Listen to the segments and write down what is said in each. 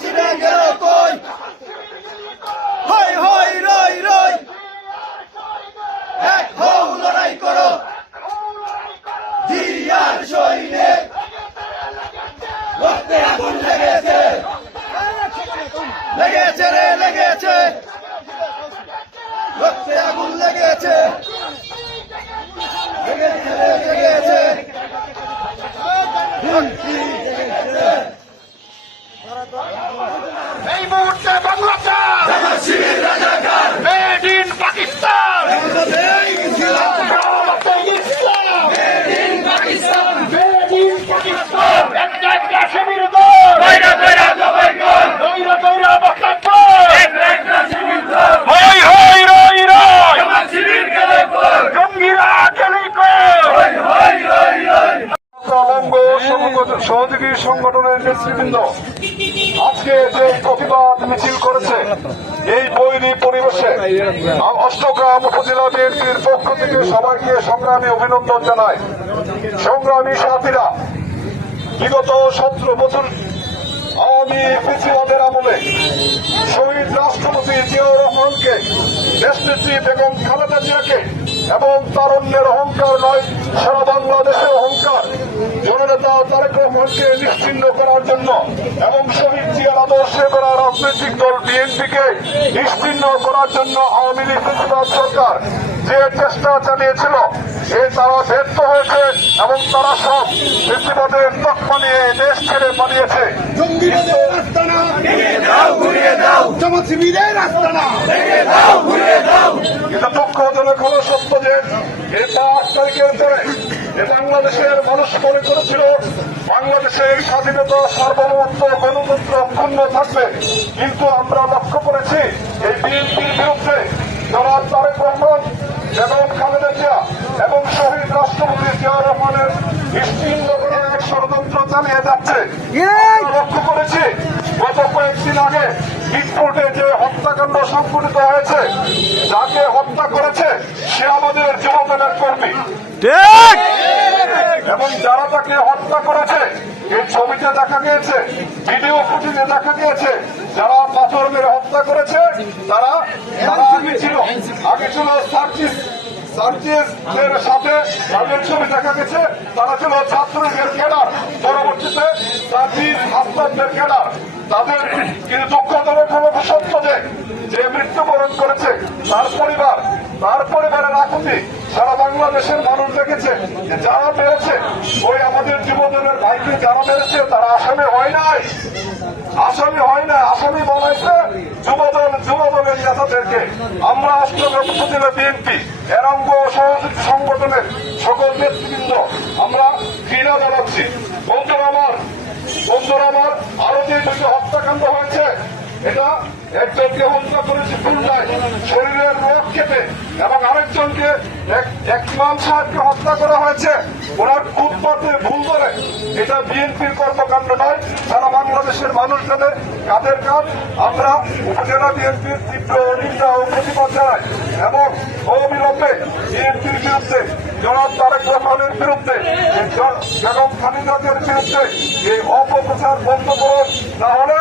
ছিঁড়ে গেল কই? হই হই, রই রই। এক হও লড়াই করো। জিয়ার শৈলে রক্তে আগুন লেগেছে। লেগেছে রে, লেগেছে। রক্তে আগুন লেগেছে। লেগেছে লেগেছে। এই মুহূর্তে বাংলা চান শিবির রাজাকার মেড ইন পাকিস্তান অঙ্গ সংগঠন- নেতৃবৃন্দ আজকে যে প্রতিবাদ মিছিল করেছে, এই বৈরী পরিবেশে অষ্টগ্রাম উপজেলা বিএনপির পক্ষ থেকে সবাইকে সংগ্রামী অভিনন্দন জানায় সংগ্রামী সাথীরা, বিগত সতেরো বছর আওয়ামী আমলে শহীদ রাষ্ট্রপতি জিয়াউর রহমানকে, দেশনেত্রী বেগম খালেদা জিয়াকে এবং তারুণ্যের অহংকার নয়, সারা বাংলাদেশের অহংকার। জননেতা তারেক রহমানকে নিশ্চিন্ন করার জন্য এবং শহীদ জিয়ার আদর্শে করা রাজনৈতিক দল বিএনপিকে নিশ্চিন্ন করার জন্য আওয়ামী লীগ সরকার যে চেষ্টা চালিয়েছিল, এ তারা ব্যর্থ হয়েছে এবং তারা সব ফেসিবাদের তকমা নিয়ে দেশ ছেড়ে পালিয়েছে। ঘুরিয়ে দাও আস্তানা কিন্তু দুঃখজনক হলো সত্য যে এটা আট তারিখের পরে এ বাংলাদেশের মানুষ মনে করেছিল বাংলাদেশের স্বাধীনতা সার্বভৌমত্ব, গণতন্ত্র অক্ষুণ্ণ থাকবে। কিন্তু আমরা লক্ষ্য করেছি, এই বিএনপির বিরুদ্ধে জনাব তারেক রহমান এবং খালেদা জিয়া এবং শহীদ রাষ্ট্রপতি জিয়া রহমানের এক ষড়যন্ত্র চালিয়ে যাচ্ছে। লক্ষ্য করেছি গত কয়েকদিন আগে বিস্ফোটে যে হত্যাকাণ্ড সংঘটিত হয়েছে যাকে হত্যা করেছে সে আমাদের যুবদলের কর্মী। এবং যারা তাকে হত্যা করেছে এই ছবিতে দেখা গিয়েছে ভিডিও ফুটেজে দেখা গিয়েছে যারা পাথর মেরে হত্যা করেছে তারা তারা আগে ছিল। আগে ছিল সার্জিস সার্জিস এর সাথে তাদের ছবি দেখা গেছে। তারা ছিল ছাত্রলীগের ক্যাডার। পরবর্তীতে সার্জিস হাসপাতের ক্যাডার। তাদের কিন্তু দুঃখজনক হলো যে মৃত্যুবরণ করেছে। তার পরিবার, তার পরিবারের আকুতি সারা বাংলাদেশের মানুষ দেখেছে যে যারা মেরেছে, ওই আমাদের যুবদলের ভাইকে যারা মেরেছে, তারা আসামি হয় নাই। আসামি হয় না আসামি বানাইছে যুবদল, যুবদলের নেতাদেরকে। আমরা অষ্টগ্রাম উপজেলা বিএনপি এরঙ্গ সহযোগী সংগঠনের সকল নেতৃবৃন্দ, আমরা ঘৃণা জানাচ্ছি। বন্ধুরা আমার বন্ধুরা আমার, আরও যে হত্যাকাণ্ড হয়েছে এটা একজনকে হত্যা করেছে খুলনায়, শরীরের রোগ কেটে এবং আরেকজনকে এক এক সাহেবকে হত্যা করা হয়েছে। ওনার ফুটপাতে ভুল ধরে। এটা বিএনপির কর্মকাণ্ড নয়, সারা বাংলাদেশের মানুষ জানে কাদের কাজ। আমরা উপজেলা বিএনপির তীব্র নিন্দা ও প্রতিবাদ জানাই, এবং অবিলম্বে বিএনপির বিরুদ্ধে, জনাব তারেক রহমানের বিরুদ্ধে বেগম খালিদাদের বিরুদ্ধে এই অপপ্রচার বন্ধ করুন। না হলে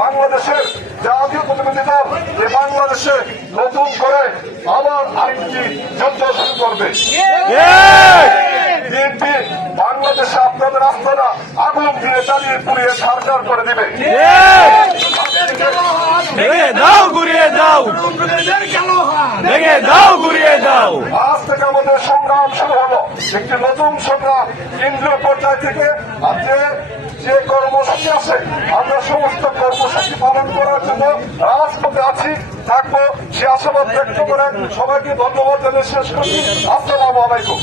বাংলাদেশের জাতীয় প্রতিনিধি দল যে বাংলাদেশে নতুন করে আবার আরেকটি যুদ্ধ শুরু করবে। বিএনপি বাংলাদেশে আপনাদের আস্থানা আগুন দিয়ে চালিয়ে পুড়িয়ে সারকার করে দিবে। ভেঙে দাও ঘুরিয়ে দাও। ভেঙে দাও ঘুরিয়ে দাও। আজ থেকে আমাদের সংগ্রাম শুরু হলো। একটি নতুন সংগ্রাম কেন্দ্রীয় পর্যায় থেকে আর যে কর্মসূচি আছে পালন করার জন্য রাজপথে আছি, থাকব। সে আশাবাদ ব্যক্ত করে সবাইকে ধন্যবাদ জানিয়ে শেষ করছি। আসসালামু আলাইকুম।